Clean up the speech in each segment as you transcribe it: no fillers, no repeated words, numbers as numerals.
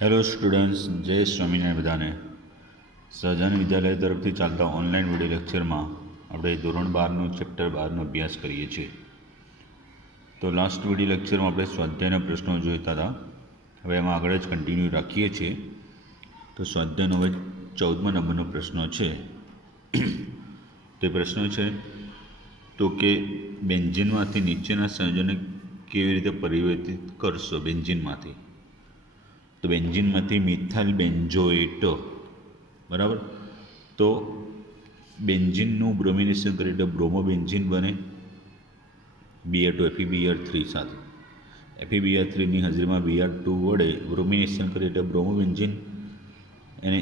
Hello students, જય સ્વામિનારાયણ બધાને. સહજાન વિદ્યાલય તરફથી ચાલતા ઓનલાઈન વિડીયો લેક્ચરમાં આપણે ધોરણ 12નું ચેપ્ટર 12નો અભ્યાસ કરીએ છીએ. તો લાસ્ટ વિડીયો લેક્ચરમાં આપણે સ્વાધ્યાયના પ્રશ્નો જોઈતા હતા. હવે એમાં આગળ જ કન્ટિન્યુ રાખીએ છીએ. તો સ્વાધ્યાયનો હવે 14મા નંબરનો પ્રશ્ન છે. તે પ્રશ્ન છે તો કે બેન્ઝીનમાંથી નીચેના સંયોજનને કેવી રીતે પરિવર્તિત કરશો. બેન્ઝીનમાંથી તો બેન્ઝીનમાંથી મિથાઇલ બેન્ઝોએટ, બરાબર. તો બેન્ઝીનનું બ્રોમિનેશન કરીએ તો બ્રોમોબેન્ઝીન બને Br2 FeBr3 સાથે. FeBr3ની હાજરીમાં Br2 વડે બ્રોમિનેશન કરીએ તો બ્રોમોબેન્ઝીન, એને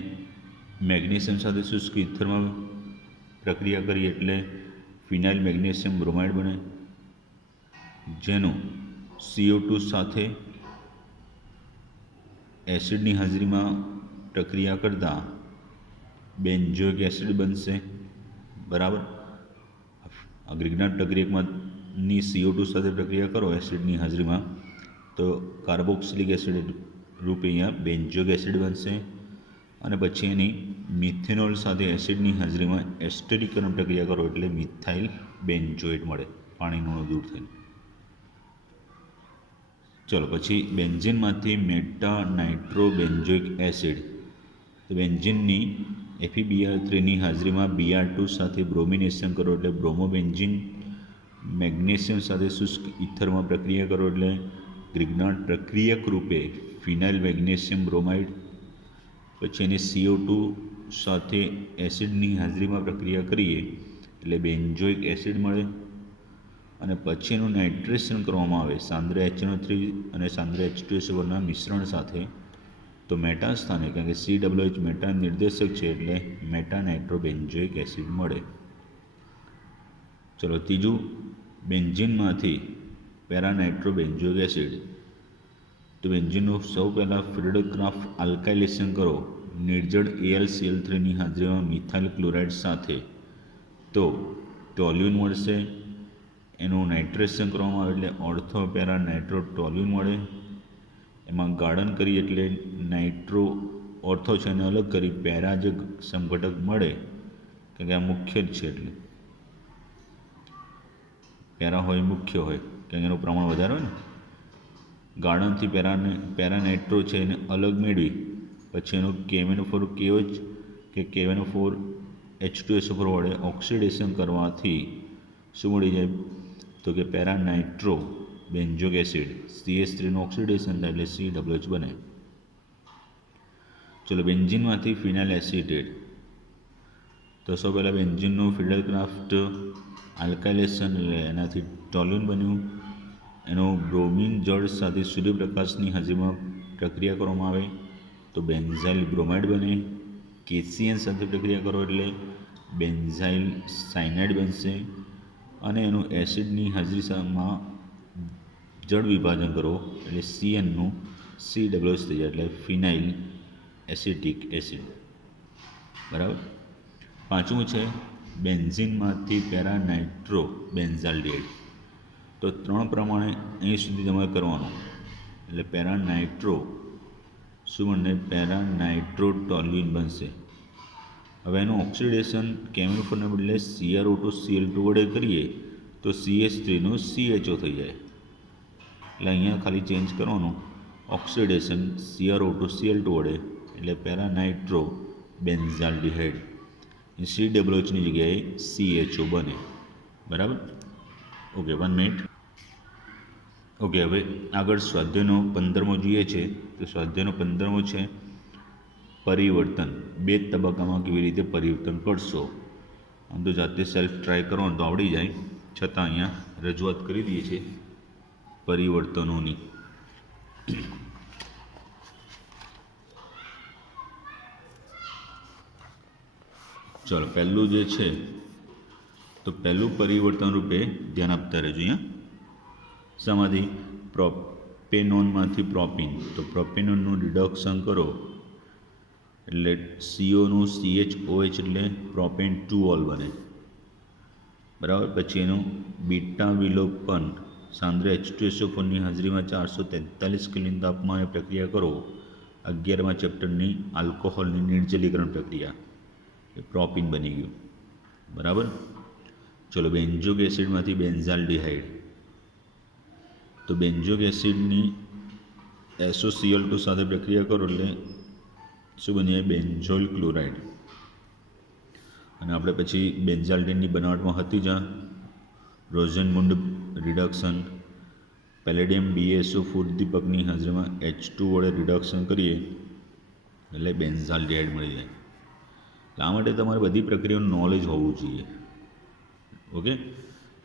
મેગ્નેશિયમ સાથે શુષ્ક ઇથરમાં પ્રક્રિયા કરીએ એટલે ફિનાઇલ મેગ્નેશિયમ બ્રોમાઇડ બને, જેનું CO2 સાથે એસિડની હાજરીમાં પ્રક્રિયા કરતાં બેન્ઝોઇક એસિડ બનશે, બરાબર. ગ્રિગ્નાર્ડ પ્રક્રિયકમાંની CO2 સાથે પ્રક્રિયા કરો એસિડની હાજરીમાં તો કાર્બોક્સિલિક એસિડ રૂપે અહીંયા બેન્ઝોઇક એસિડ બનશે. અને પછી એની મિથેનોલ સાથે એસિડની હાજરીમાં એસ્ટરીકરણ પ્રક્રિયા કરો એટલે મિથાઇલ બેન્ઝોએટ મળે, પાણીનું અણુ દૂર થઈને. ચલો પછી બેન્ઝીનમાંથી મેટા નાઇટ્રો બેન્ઝોઇક એસિડ. તો બેન્ઝીનની FeBr3ની હાજરીમાં Br2 સાથે બ્રોમિનેશન કરો એટલે બ્રોમોબેન્ઝીન, મેગ્નેશિયમ સાથે શુષ્ક ઇથરમાં પ્રક્રિયા કરો એટલે ગ્રિગ્નાર્ડ પ્રક્રિયક રૂપે ફિનાઇલ મેગ્નેશિયમ બ્રોમાઇડ. પછી એને CO2 સાથે એસિડની હાજરીમાં પ્રક્રિયા કરીએ એટલે બેન્ઝોઇક એસિડ મળે. અને પછી એનું નાઇટ્રેશન કરવામાં આવે સાંદ્ર HNO3 અને સાંદ્ર H2SO4ના મિશ્રણ સાથે. તો મેટા સ્થાને, કારણ કે COH મેટા નિર્દેશક છે એટલે મેટા નાઇટ્રો બેન્ઝોઇક એસિડ મળે. ચલો ત્રીજું, બેન્ઝીનમાંથી પેરા નાઇટ્રો બેન્ઝોઇક એસિડ. તો બેન્ઝીનનું સૌ પહેલાં ફિલ્ડક્રાફ્ટ આલ્કાઇલેશન કરો નિર્જળ AlCl3ની હાજરીમાં મિથાઇલ ક્લોરાઇડ સાથે. તો ટોલ્યુન મળશે. એનું નાઇટ્રેશન કરવામાં આવે એટલે ઓર્થો પેરા નાઇટ્રો ટોલ્યુન મળે. એમાં ગાળન કરી એટલે નાઇટ્રો ઓર્થો છે એને અલગ કરી પેરા જે સમઘટક મળે, કારણ કે આ મુખ્ય જ છે એટલે પેરા હોય મુખ્ય હોય, કારણ કે એનું પ્રમાણ વધારે હોય ને. ગાળણથી પેરા નાઇટ્રો છે એને અલગ મેળવી પછી એનું KMnO4 KOH કે KMnO4 H2SO4 વડે ઓક્સિડેશન કરવાથી શું મળી જાય તો કે પેરા નાઇટ્રો બેન્ઝોઇક એસિડ CH3નું ઓક્સિડેશન થાય એટલે COH બને. ચલો બેન્ઝીનમાંથી ફિનાઇલ એસિટેટ. તો સૌ પહેલાં બેન્ઝીનનું ફિલ્ડક્રાફ્ટ આલ્કાઇલેશન એટલે એનાથી ટોલ્યુન બન્યું. એનો બ્રોમિન જળ સાથે સૂર્યપ્રકાશની હાજરીમાં પ્રક્રિયા કરવામાં આવે તો બેન્ઝાઇલ બ્રોમાઇડ બને. KCN સાથે પ્રક્રિયા કરો એટલે બેન્ઝાઇલ સાયનાઇડ બનશે. અને એનું એસિડની હાજરીમાં જળ વિભાજન કરો એટલે CNનું COH થઈ જાય એટલે ફિનાઇલ એસિટિક એસિડ, બરાબર. પાંચમું છે બેન્ઝીનમાંથી પેરા નાઇટ્રો બેન્ઝાલ્ડિહાઇડ. તો ત્રણ પ્રમાણે અહીં સુધી તમારે કરવાનું એટલે પેરા નાઇટ્રો શું બને પેરા નાઇટ્રો ટોલ્યુન બનશે. હવે એનું ઓક્સિડેશન KMnO4ને બદલે CrO2Cl2 વડે કરીએ તો CH3નું CHO થઈ જાય. એટલે અહીંયા ખાલી ચેન્જ કરવાનું ઓક્સિડેશન CrO2Cl2 વડે એટલે પેરા નાઇટ્રો બેન્ઝાલ્ડિહાઇડ. COHની જગ્યાએ CHO બને, બરાબર. Okay, 1 minute. ઓકે, હવે આગળ સ્વાધ્યાયનો 15મો જોઈએ છે. તો સ્વાધ્યાયનો 15મો છે પરિવર્તન. બે તબક્કામાં કેવી રીતે પરિવર્તન કરશો. આમ તો જાતે સેલ્ફ ટ્રાય કરો તો આવડી જાય, છતાં અહીંયા રજૂઆત કરી દઈએ છીએ પરિવર્તનોની. ચલો પહેલું જે છે તો પહેલું પરિવર્તન રૂપે ધ્યાન આપતા રહેજો. અહીંયા શામાંથી પ્રોપેનોનમાંથી પ્રોપીન. તો પ્રોપેનોનનું રિડક્શન કરો એટલે COનું CHOH એટલે પ્રોપેન 2-ઓલ બને, બરાબર. પછી એનું બીટા વિલોપન સાંદ્ર H2SO4ની હાજરીમાં 443 કેલ્વિન તાપમાને પ્રક્રિયા કરો 11મા ચેપ્ટરની આલ્કોહોલની નિર્જલીકરણ પ્રક્રિયા એ પ્રોપિન બની ગયું. બરાબર. ચલો, બેન્ઝોઇક એસિડમાંથી બેન્ઝાલ્ડિહાઇડ. તો બેન્ઝોઇક એસિડની SOCl2 સાથે પ્રક્રિયા કરો એટલે શું બની? Benzoyl chloride. અને આપણે પછી બેન્ઝાલ્ડિનની બનાવટમાં હતી જ રોઝનમુન્ડ રિડક્શન. પેલેડિયમ BaSO4 ઉદ્દીપકની હાજરીમાં H2 વડે રિડક્શન કરીએ એટલે બેન્ઝાલ્ડિહાઇડ મળી જાય. એટલે આ માટે તમારે બધી પ્રક્રિયાનું નોલેજ હોવું જોઈએ. ઓકે,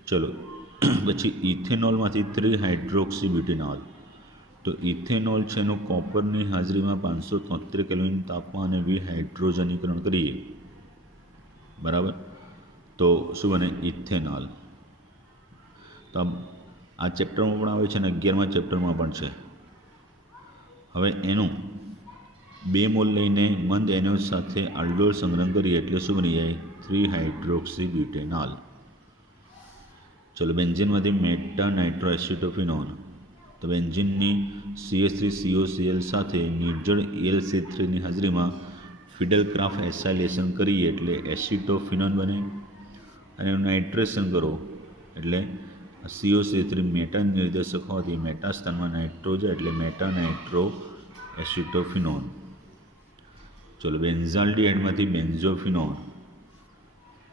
ચલો. પછી ઇથેનોલમાંથી 3-હાઇડ્રોક્સીબ્યુટેનોલ. તો ઇથેનોલ છે એનું કોપરની હાજરીમાં 573 કેલ્વિન તાપમાને વિહાઇડ્રોજનીકરણ કરીએ. બરાબર. તો શું બને? ઇથેનોલ. તો આ ચેપ્ટરમાં પણ આવે છે અને 11મા ચેપ્ટરમાં પણ છે. હવે એનું 2 મોલ લઈને મંદ NaOH સાથે આલ્ડોલ સંગ્રહ કરીએ એટલે શું બની જાય? 3-હાઇડ્રોક્સીબ્યુટેનોલ. ચલો, બેન્ઝીનમાંથી મેટા નાઇટ્રોએસિટોફિનોન. તો બેન્ઝીનની CH3COCl સાથે નિર્જળ AlCl3ની હાજરીમાં ફિડલ-ક્રાફ્ટ એસાઇલેશન કરીએ એટલે એસિટોફિનોન બને. અને એનું નાઇટ્રેશન કરો એટલે COCl3 મેટા નિર્દેશક હોવાથી મેટા સ્થાનમાં નાઇટ્રોજન એટલે મેટા નાઇટ્રો એસિટોફિનોન. ચલો, બેન્ઝાલ્ડિહાઇડમાંથી બેન્ઝોફિનોન.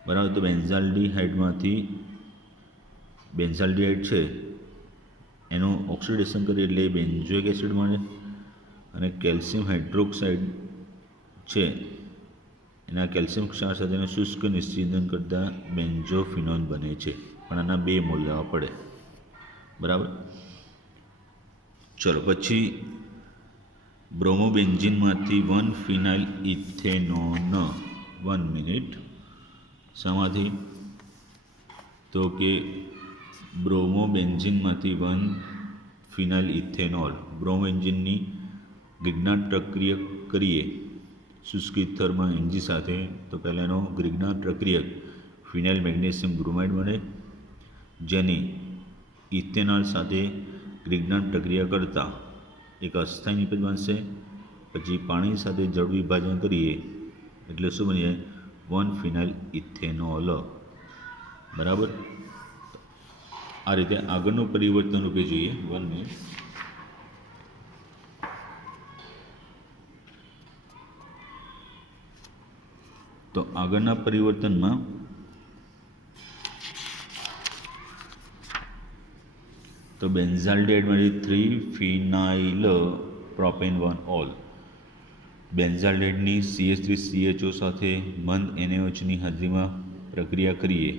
બરાબર. તો બેન્ઝાલ્ડિહાઇડમાંથી બેન્ઝાલ્ડિહાઇડ છે એનું ઓક્સિડેશન કરીએ એટલે બેન્ઝોઇક એસિડ મળે. અને કેલ્શિયમ હાઇડ્રોક્સાઇડ છે એના કેલ્શિયમ ક્ષાર સાથેનું શુષ્ક નિશ્ચિદન કરતાં બેન્ઝોફિનોન બને છે. પણ આના 2 મોલ લેવા પડે. બરાબર. ચલો, પછી બ્રોમોબેન્ઝીનમાંથી 1-ફિનાઇલ ઇથેનોન. 1 મિનિટ. શામાંથી? તો કે બ્રોમોબેન્ઝીનમાંથી 1-ફિનાઇલ ઇથેનોલ. બ્રોમોબેન્ઝીનની ગ્રિગ્નાર્ડ પ્રક્રિયક કરીએ શુષ્ક ઇથરમાં Mg સાથે. તો પહેલાંનો ગ્રિગ્નાર્ડ પ્રક્રિયક ફિનાઇલ મેગ્નેશિયમ બ્રોમાઇડ મળે, જેની ઇથેનોલ સાથે ગ્રિગ્નાર્ડ પ્રક્રિયા કરતાં એક અસ્થાયી નિપજ બનશે. પછી પાણી સાથે જળ વિભાજન કરીએ એટલે શું બની જાય? 1-ફિનાઇલ ઇથેનોલ. બરાબર. આ રીતે આગળનું પરિવર્તન રૂપે જોઈએ. 1 મિનિટ. તો આગળના પરિવર્તનમાં તો બેન્ઝાલ્ડિહાઇડમાંથી 3-ફિનાઇલ પ્રોપેન-1-ઓલ. બેન્ઝાલ્ડિહાઇડની CH3CHO સાથે મંદ NaOHની હાજરીમાં પ્રક્રિયા કરીએ.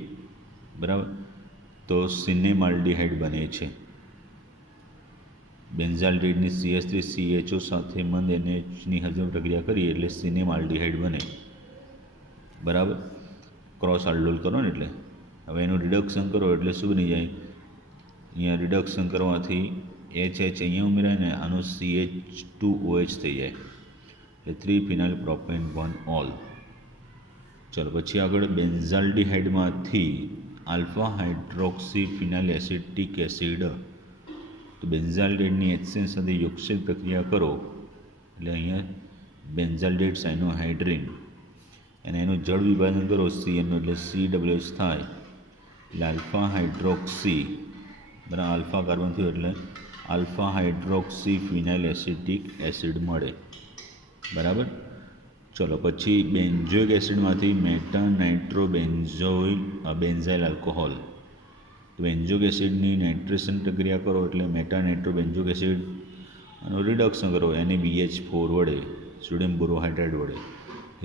બરાબર. તો સિનેમાલ્ડિહાઇડ બને છે. બેન્ઝાલ્ડિહાઇડની CH3CHO સાથે મંદ NaOHની હાજરીમાં પ્રક્રિયા કરીએ એટલે સિનેમાલ્ડિહાઇડ બને. બરાબર. ક્રોસ આલ્ડોલ કરો ને એટલે. હવે એનું રિડક્શન કરો એટલે શું બની જાય? અહીંયા રિડક્શન કરવાથી H અહીંયા ઉમેરાય ને આનું CH2OH થઈ જાય એટલે 3-ફિનાઇલ પ્રોપેન-1-ઓલ. ચલો, પછી આગળ બેન્ઝાલ્ડિહાઇડમાંથી આલ્ફા-હાઇડ્રોક્સી ફિનાઇલ એસિટિક એસિડ. તો બેન્ઝાલ્ડિહાઇડની HCl સાથે યોગક્ષેપ પ્રક્રિયા કરો એટલે અહીંયા બેન્ઝાલ્ડિહાઇડ સાયનોહાઇડ્રિન અને એનું જળ વિભાજન કરો CN એટલે COH થાય એટલે આલ્ફા-હાઇડ્રોક્સી. બરાબર. આલ્ફા કાર્બન થયો એટલે આલ્ફા-હાઇડ્રોક્સી ફિનાઇલ એસિટિક એસિડ મળે. બરાબર. ચલો, પછી બેન્ઝોઇક એસિડમાંથી મેટા નાઇટ્રો બેન્ઝાઇલ આલ્કોહોલ. તો બેન્ઝોઇક એસિડની નાઇટ્રેશન પ્રક્રિયા કરો એટલે મેટા નાઇટ્રો બેન્ઝોઇક એસિડ અને રિડક્શન કરો NaBH4 વડે સોડિયમ બોરોહાઇડ્રાઇડ વડે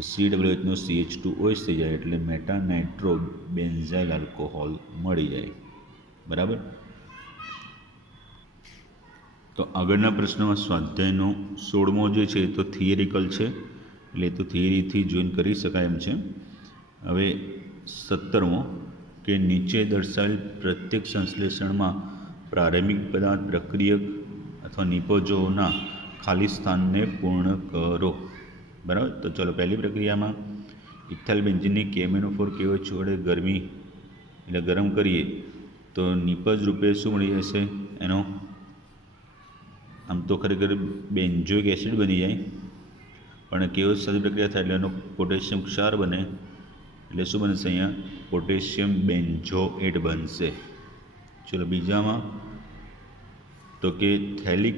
COHનો CH2OH થઈ જાય એટલે મેટા નાઇટ્રો બેન્ઝાઇલ આલ્કોહોલ મળી જાય. બરાબર. તો આગળના પ્રશ્નમાં સ્વાધ્યાયનો 16મો જે છે તો થિયરિકલ છે એટલે તો થિયરીથી જોઈન કરી શકાય એમ છે. હવે 17મો કે નીચે દર્શાવેલ પ્રત્યેક સંશ્લેષણમાં પ્રારંભિક પદાર્થ પ્રક્રિયક અથવા નિપજોના ખાલી સ્થાનને પૂર્ણ કરો. બરાબર. તો ચલો, પહેલી પ્રક્રિયામાં ઇથાઇલ બેન્ઝીનની KMnO4 KOH વડે ગરમ કરીએ તો નિપજ રૂપે શું મળી જશે? એનો આમ તો ખરેખર બેન્ઝોઇક એસિડ બની જાય, પણ કેઓ સાથે પ્રક્રિયા થાય એટલે એનો પોટેશિયમ ક્ષાર બને, એટલે શું બનશે અહીંયા પોટેશિયમ બેન્ઝોએટ બનશે. ચલો બીજામાં તો કે થેલિક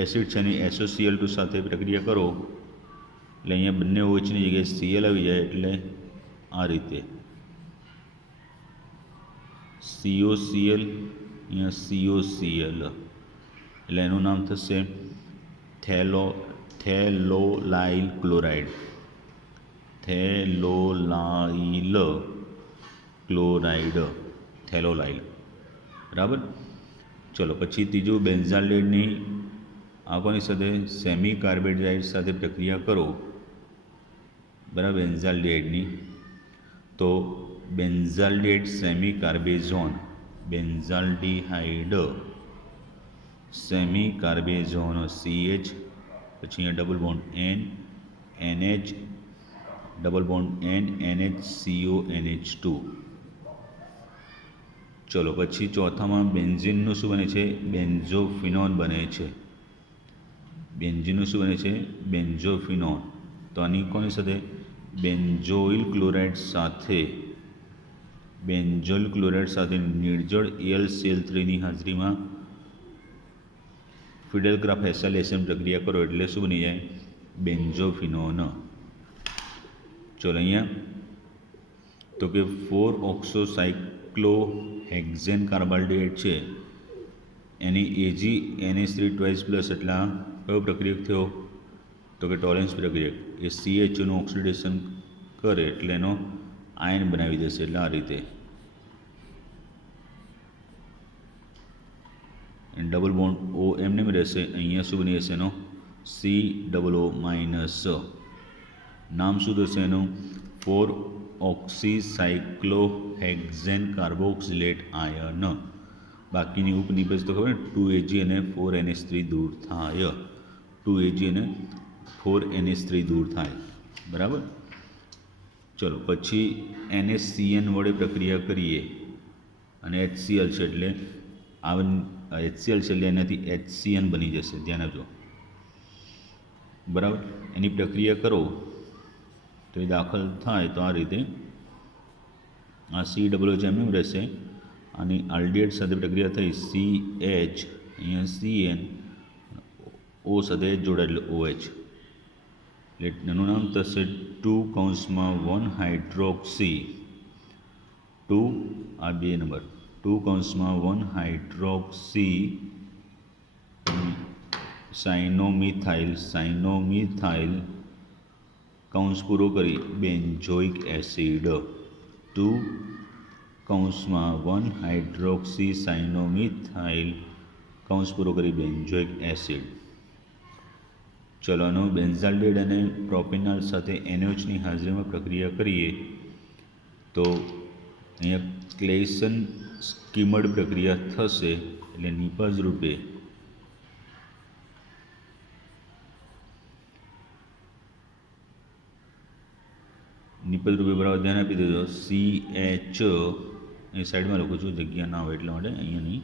એસિડ છે એની SOCl2 સાથે પ્રક્રિયા કરો એટલે અહીંયા બંને OHની જગ્યાએ Cl આવી જાય, એટલે આ રીતે COCl અહીંયા COCl, એટલે એનું નામ થશે થેલોલાઇલ ક્લોરાઇડ. થેલોલાઇલ ક્લોરાઇડ, થેલોલાઇલ, બરાબર. ચલો પછી ત્રીજું બેન્ઝાલ્ડેટની આ કોની સાથે સેમી કાર્બેન્ડાઇડ સાથે પ્રક્રિયા કરો, બરાબર, બેન્ઝાલ્ડેટની. તો બેન્ઝાલ્ડેટ સેમી કાર્બેઝોન, બેન્ઝાલ્ડીહાઇડ સેમી કાર્બેઝોન CH, પછી અહીંયા double bond N NH, double bond N NHCO NH2. ચલો પછી ચોથામાં બેન્ઝીનનું શું બને છે, બેન્ઝોફિનોન બને છે. બેન્ઝીનનું શું બને છે, બેન્ઝોફિનોન. તો આની કોની સાથે બેન્ઝોઇલ ક્લોરાઇડ સાથે, બેન્ઝોઇલ ક્લોરાઇડ સાથે નિર્જળ AlCl3ની હાજરીમાં ફિડલક્રાફ્ટ એસાઇલેશન પ્રક્રિયા કરો એટલે શું બની જાય, બેન્ઝોફિનોન. ચલો અહીંયા તો કે 4-ઓક્સોસાયક્લોહેક્ઝેન કાર્બાલ્ડેટ છે એની AgNH3 ટ્વાઇસ પ્લસ એટલે આ કયો પ્રક્રિયક થયો, તો કે ટોલેન્સ પ્રક્રિયક. એ CHનું ઓક્સિડેશન કરે એટલે એનો આયન બનાવી દેશે, એટલે આ રીતે ડબલ બોન્ડ O એમને રહેશે, અહીંયા શું બની જશે એનો COO-. નામ શું થશે એનું 4-ઓક્સીસાયક્લોહેક્ઝેન કાર્બોક્સિલેટ આયન. બાકીની ઉપનિપજ તો ખબર ને 2Ag અને 4NH3 દૂર થાય, 2Ag અને 4NH3 દૂર થાય, બરાબર. ચલો પછી NaCN વડે પ્રક્રિયા કરીએ અને HCl છે એટલે આ HCl છે એટલે એનાથી HCN બની જશે, ધ્યાન આપજો, બરાબર. એની પ્રક્રિયા કરો તો એ દાખલ થાય તો આ રીતે આ COO એમનું રહેશે. આની આલ્ડિહાઇડ સાથે પ્રક્રિયા થઈ CH, અહીંયા CN, O સાથે જોડાયેલ OH, એટલે એનું નામ થશે 2-1-હાઇડ્રોક્સી 2, આ 2 નંબર 2-1-હાઇડ્રોક્સી સાયનોમિથાઇલ કૌંસ પૂરો કરી બેન્ઝોઇક એસિડ. 2-1-હાઇડ્રોક્સી સાયનોમિથાઇલ કૌંસ પૂરો કરી બેન્ઝોઇક એસિડ. ચલો બેન્ઝાલ્ડેટ અને પ્રોપેનોલ સાથે NaOHની હાજરીમાં પ્રક્રિયા કરીએ તો અહીંયા ક્લેઇસન સ્કીમડ પ્રક્રિયા થશે, એટલે નિપજ રૂપે બરાબર ધ્યાન આપી દેજો. CH એ સાઈડમાં લખું છું, જગ્યા ના હોય એટલા માટે, અહીંયા નહીં.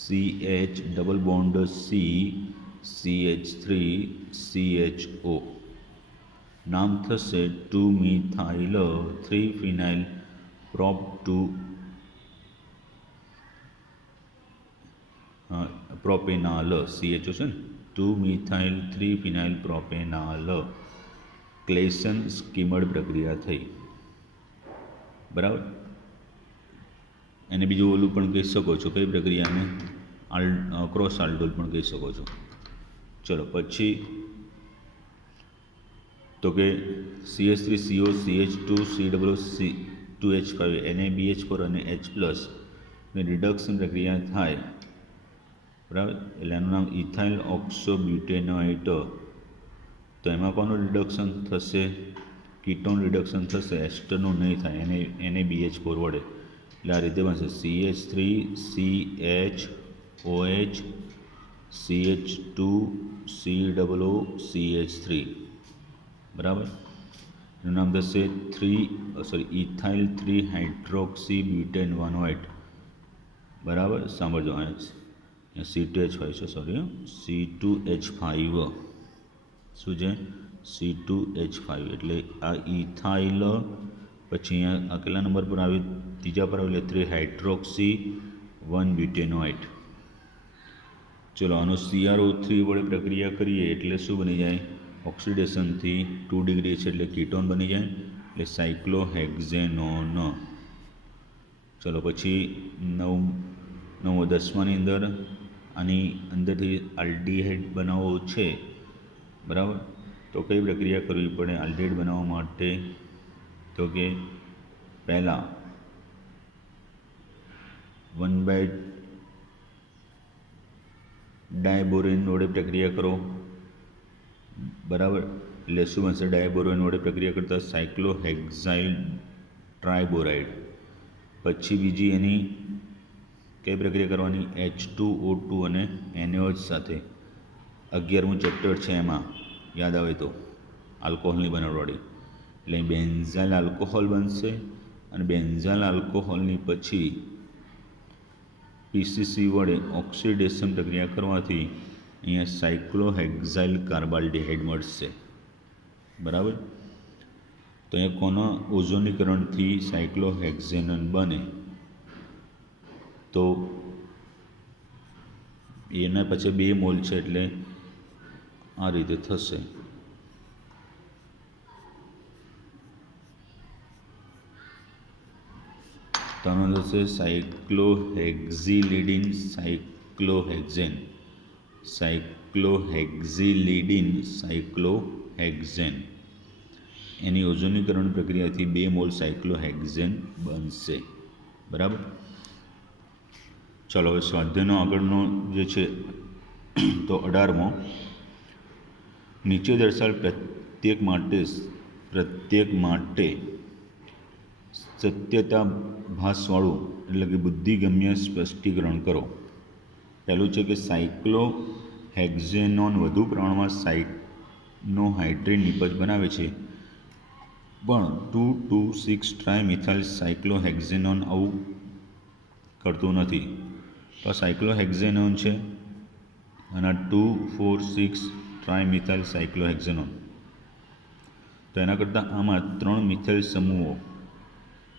CH double bond C CH3 CHO, નામ થશે 2-મિથાઇલ 3-ફિનાઇલ પ્રોપ 2 પ્રોપેનાલ, CHO છે ને, 2-મિથાઇલ 3-ફિનાઇલ પ્રોપેનાલ. ક્લેઇસન સ્કીમડ પ્રક્રિયા થઈ, બરાબર. એને બીજું ઓલું પણ કહી શકો છો, કઈ પ્રક્રિયાને ક્રોસ આલ્ડોલ પણ કહી શકો છો. ચલો પછી તો કે CH3CO CH2 COO2H5 NaBH4 અને H+ ને રિડક્શન પ્રક્રિયા થાય, બરાબર. એટલે એનું નામ ઇથાઇલ ઓક્સોબ્યુટેનોઇટ. તો એમાં કોનું રિડક્શન થશે, કીટોન રિડક્શન થશે, એસ્ટરનું નહીં થાય NaBH4 વડે, એટલે આ રીતે બનશે CH3 CHOH CH2 COO CH3, બરાબર. એનું નામ થશે ઇથાઇલ 3-હાઇડ્રોક્સી બ્યુટેન 1 બરાબર. સાંભળજો, C2H5 છે, સોરી, C2H5 શું છે? C2H5 એટલે આ ઇથાઇલ, પછી અહીંયા આ કેટલા નંબર પર આવ્યું? ત્રીજા પર આવ્યું, એટલે 3 હાઇડ્રોક્સી 1 બ્યુટેનોઇટ. ચલો આનો CrO3 વડે પ્રક્રિયા કરીએ એટલે શું બની જાય? ઓક્સિડેશનથી 2 ડિગ્રી છે એટલે કીટોન બની જાય, એટલે સાયક્લોહેક્ઝેનોન. ચલો પછી 10માની અંદર આની અંદરથી આલ્ડીહાઇડ બનાવવો છે, બરાબર? તો કઈ પ્રક્રિયા કરવી પડે આલ્ડીહાઇડ બનાવવા માટે? તો કે પહેલાં 1/ડાયબોરેન વડે પ્રક્રિયા કરો, બરાબર? એટલે શું બનશે? ડાયબોરેન વડે પ્રક્રિયા કરતાં સાયક્લોહેક્સાઇલ ટ્રાયબોરાઇડ. પછી બીજી એની કઈ પ્રક્રિયા કરવાની? H2O2 અને NaOH સાથે. 11મું ચેપ્ટર છે એમાં, યાદ આવે તો, આલ્કોહોલની બનાવવાળી. એટલે બેન્ઝાઇલ આલ્કોહોલ બનશે, અને બેન્ઝાઇલ આલ્કોહોલની પછી PCC વડે ઓક્સિડેશન પ્રક્રિયા કરવાથી અહીંયા સાયક્લોહેક્સાઇલ કાર્બાલ્ડિહાઇડ મળશે, બરાબર? તો અહીંયા કોના ઓઝોનીકરણથી સાયક્લોહેક્ઝેનન બને? તો એના પછી 2 મોલ છે એટલે આ રીતે થશે. તો આનો થશે સાયક્લોહેક્ઝિલિડીન સાયક્લોહેક્ઝેન. એની ઓઝોનીકરણ પ્રક્રિયાથી 2 મોલ સાયક્લોહેક્ઝેન બનશે, બરાબર? ચાલો હવે સ્વાધ્યાયનો આગળનો જે છે તો 18મો, નીચે દર્શાવેલ પ્રત્યેક માટે સત્યતાભાસવાળું એટલે કે બુદ્ધિગમ્ય સ્પષ્ટીકરણ કરો. પહેલું છે કે સાયક્લોહેક્ઝેનોન વધુ પ્રમાણમાં સાયનોહાઇડ્રેટ નિપજ બનાવે છે, પણ 2,2,6 ટ્રાયમિથાઇલ સાયક્લોહેક્ઝેનોન આવું કરતું નથી. તો આ સાયક્લોહેક્ઝેનોન છે અને 2,4,6 ટ્રાયમિથાઇલ સાયક્લોહેક્ઝેનોન. તો એના કરતાં આમાં 3 મિથાઇલ સમૂહો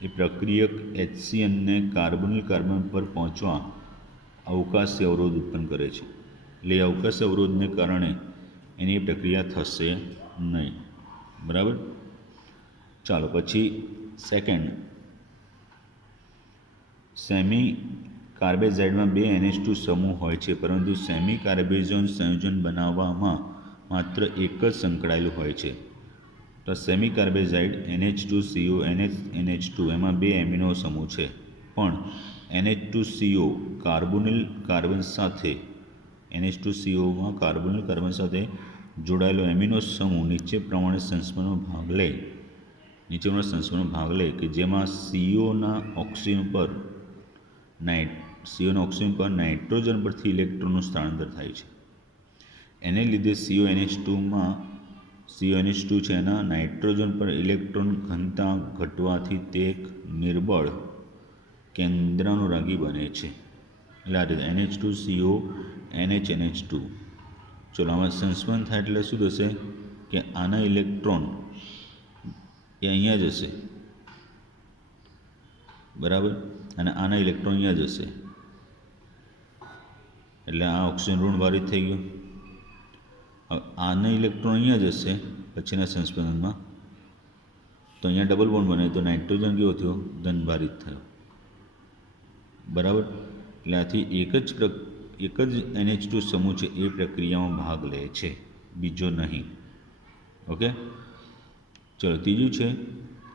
એ પ્રક્રિયક HCNને કાર્બોનિલ કાર્બન પર પહોંચવા અવકાશી અવરોધ ઉત્પન્ન કરે છે. એટલે એ અવકાશી અવરોધને કારણે એની પ્રક્રિયા થશે નહીં, બરાબર? ચાલો પછી સેકન્ડ, સેમી કાર્બેઝાઇડમાં 2 NH2 સમૂહ હોય છે, પરંતુ સેમી કાર્બેઝોન સંયોજન બનાવવામાં માત્ર એક જ સંકળાયેલું હોય છે. તો સેમી કાર્બેઝાઇડ NH2CO NH2 એમાં 2 એમિનો સમૂહ છે, પણ NH2CO કાર્બોનિલ કાર્બન સાથે NH2COમાં કાર્બોનિલ કાર્બન સાથે જોડાયેલો એમિનો સમૂહ નીચે પ્રમાણે સંસ્કરણનો ભાગ લે કે જેમાં CO ઓક્સિજન પર નાઇટ્રોજન પરથી ઇલેક્ટ્રોનનું સ્થળાંતર થાય છે. એને લીધે CONH2 છે એના નાઇટ્રોજન પર ઇલેક્ટ્રોન ઘનતા ઘટવાથી તે એક નિર્બળ કેન્દ્રાનુરાગી બને છે. એટલે આ રીતે NH2CO NH2. ચલો આમાં સંસ્પંદ થાય એટલે શું થશે કે આના ઇલેક્ટ્રોન એ અહીંયા જ હશે, બરાબર? અને આના ઇલેક્ટ્રોન અહીંયા જ હશે, એટલે આ ઓક્સિજન ઋણભારિત થઈ ગયો. હવે આના ઇલેક્ટ્રોન અહીંયા જ હશે પછીના સંસ્પંદનમાં, તો અહીંયા ડબલ બોન્ડ બને, તો નાઇટ્રોજન કેવો થયો? ધનભારિત થયો, બરાબર? એટલે આથી એક જ NH2 સમૂહ છે એ પ્રક્રિયામાં ભાગ લે છે, બીજો નહીં. ઓકે, ચલો ત્રીજું છે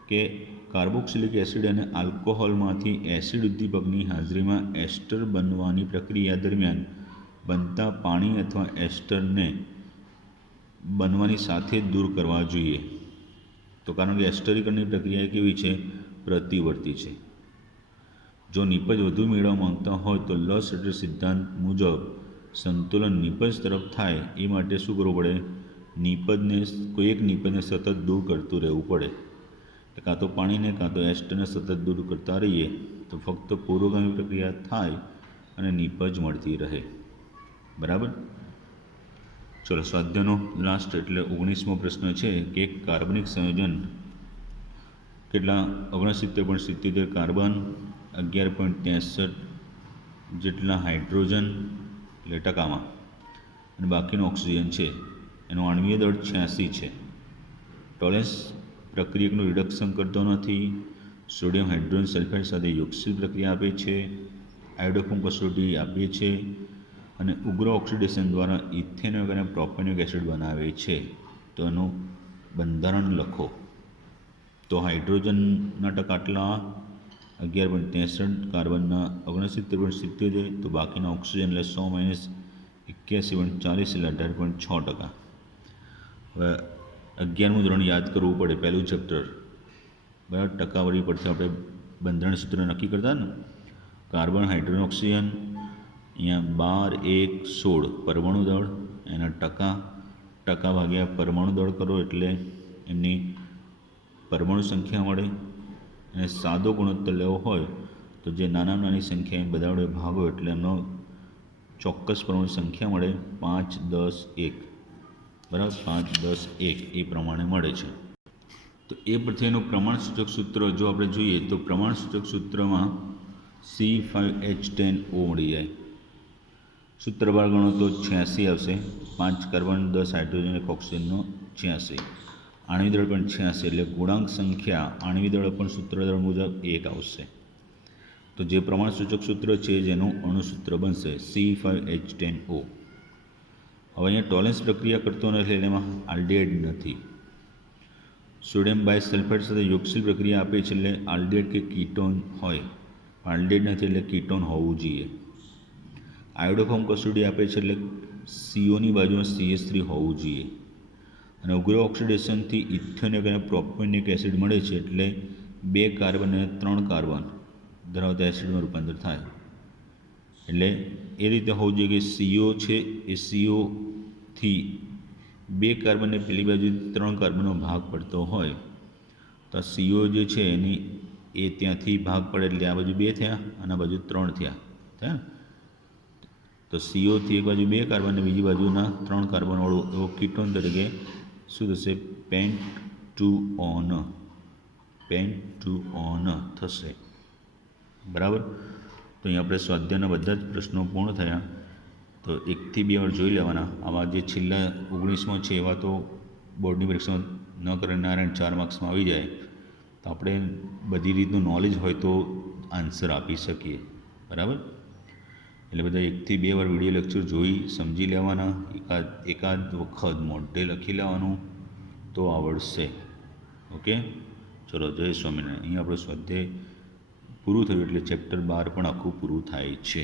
કે કાર્બોક્સિલિક એસિડ અને આલ્કોહોલમાંથી એસિડ ઉદ્દીપકની હાજરીમાં એસ્ટર બનવાની પ્રક્રિયા દરમિયાન બનતા પાણી અથવા એસ્ટરને બનવાની સાથે જ દૂર કરવા જોઈએ. તો કારણ કે એસ્ટરીકરણની પ્રક્રિયા કેવી છે? પ્રતિવર્તી છે. જો નિપજ વધુ મેળવવા માંગતા હોય તો લસટર સિદ્ધાંત મુજબ સંતુલન નિપજ તરફ થાય એ માટે શું કરવું પડે? કોઈ એક નિપજને સતત દૂર કરતું રહેવું પડે. કાં તો પાણીને કાં તો એસ્ટરને સતત દૂર કરતા રહીએ તો ફક્ત પૂર્વગામી પ્રક્રિયા થાય અને નિપજ મળતી રહે. બરાબર. ચલો સ્વાધ્યાયનો લાસ્ટ એટલે 19મો પ્રશ્ન છે કે કાર્બનિક સંયોજન કેટલા 69.77 કાર્બન, 11.63 જેટલા હાઇડ્રોજન એટલે ટકામાં અને બાકીનો ઓક્સિજન છે. એનો આણ્વીય દળ 86 છે. ટોલેન્સ પ્રક્રિયકનું રિડક્શન કરતો નથી. સોડિયમ હાઇડ્રોજન સલ્ફાઇડ સાથે યોગશીલ પ્રક્રિયા આપે છે. આયોડોફોર્મ કસોટી આપે છે અને ઉગ્ર ઓક્સિડેશન દ્વારા ઇથેનોઇક અને પ્રોપેનોઇક એસિડ બનાવે છે. તો એનું બંધારણ લખો. તો હાઇડ્રોજનના ટકા આટલા 11.63, કાર્બનના 69.77, તો બાકીના ઓક્સિજન એટલે 100 - 81.40 એટલે 18.6%. હવે 11મું ધોરણ યાદ કરવું પડે, પહેલું ચેપ્ટર, બરાબર. ટકાવારી પરથી આપણે બંધારણ સૂત્ર નક્કી કરતા ને. કાર્બન, હાઇડ્રોજન, ઓક્સિજન, અહીંયા 12, 1, 16 પરમાણુ દળ, એના ટકા ભાગ્યા પરમાણુ દળ કરો એટલે એમની પરમાણુ સંખ્યા મળે. અને સાદો ગુણોત્તર લેવો હોય તો જે નાનામાં નાની સંખ્યા એ બધા વડે ભાગો એટલે એમનો ચોક્કસ પરમાણુ સંખ્યા મળે 5, 10, 1, બરાબર. 5, 10, 1 એ પ્રમાણે મળે છે. તો એ પરથી એનું પ્રમાણસૂચક સૂત્ર જો આપણે જોઈએ તો પ્રમાણસૂચક સૂત્રમાં C5H10O મળી જાય. સૂત્ર બહાર ગણો તો 86 આવશે. 5 કાર્બન, 10 હાઇડ્રોજન, 1 ઓક્સિજનનો 86. આણ્વીય દળ પણ 86 એટલે ગુણાંક સંખ્યા આણ્વીય દળ પણ સૂત્ર દળ મુજબ 1 આવશે. તો જે પ્રમાણસૂચક સૂત્ર છે જેનું અણુસૂત્ર બનશે C5H10O. હવે અહીંયા ટોલેન્સ પ્રક્રિયા કરતો નથી એટલે એમાં આલ્ડિહાઇડ નથી. સોડિયમ બાયસલ્ફાઇડ સાથે યોગશીલ પ્રક્રિયા આપે છે એટલે આલ્ડિહાઇડ કે કીટોન હોય. આલ્ડિહાઇડ નથી એટલે કીટોન હોવું જોઈએ. આયોડોફોર્મ કસોટી આપે છે એટલે COની બાજુમાં CH3 હોવું જોઈએ. અને ઉગ્ર ઓક્સિડેશનથી ઇથેનોઇક અને પ્રોપેનોઇક એસિડ મળે છે એટલે 2 કાર્બન અને 3 કાર્બન ધરાવતા એસિડમાં રૂપાંતર થાય. એટલે એ રીતે હોવું જોઈએ કે CO છે એ COથી 2 કાર્બનને પેલી બાજુ 3 કાર્બનનો ભાગ પડતો હોય તો CO જે છે એની એ ત્યાંથી ભાગ પડે એટલે આ બાજુ 2 થયા અને આ બાજુ 3 થયા. તો COથી એક બાજુ 2 કાર્બન અને બીજી બાજુના 3 કાર્બનવાળું એવો કીટોન તરીકે શું થશે? પેન્ટુઓન થશે. બરાબર. તો અહીં આપણે સ્વાધ્યાયના બધા જ પ્રશ્નો પૂર્ણ થયા. તો 1 થી 2 વાર જોઈ લેવાના. આવા જે છેલ્લા 19માં છે એવા તો બોર્ડની પરીક્ષામાં ન કરનારા 4 માર્ક્સમાં આવી જાય. તો આપણે બધી રીતનું નોલેજ હોય તો આન્સર આપી શકીએ. બરાબર. એટલે બધા 1 થી 2 વાર વિડીયો લેક્ચર જોઈ સમજી લેવાના. એકાદ વખત મોઢે લખી લેવાનું તો આવડશે. ઓકે. ચલો, જય સ્વામિનારાયણ. અહીં આપણું સ્વાધ્યાય પૂરું થયું એટલે ચેપ્ટર 12 પણ આખું પૂરું થાય છે.